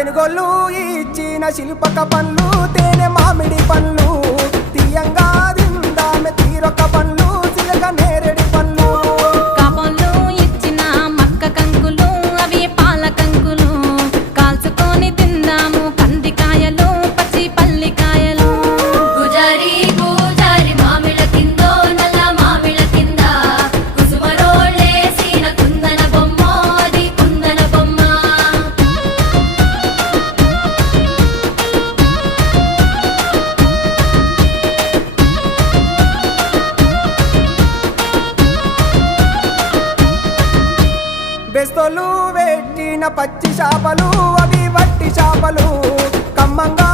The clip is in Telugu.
తెనుగోళ్ళు ఇచ్చిన శిల్పక పండ్లు తేనె మామిడి పండ్లు తీయంగా దిందామె తీరొక్క పండ్లు చిలక నేరేడి పండ్లు కాపంలో ఇచ్చిన మక్క కంకులు అవి పాల కంకులు కాల్చుకొని తిందాము కందికాయలు పచ్చి పల్లికాయలు గుజారి గుజారి మామిళ్ళ కిందో నల్ల మామిళ్ళ కింద కుసుమరోళ్ళేసిన కుందన బొమ్మ అది కుందన బొమ్మ బెస్తోలు పెట్టిన పచ్చి చేపలు అవి వట్టి చేపలు కమ్మంగా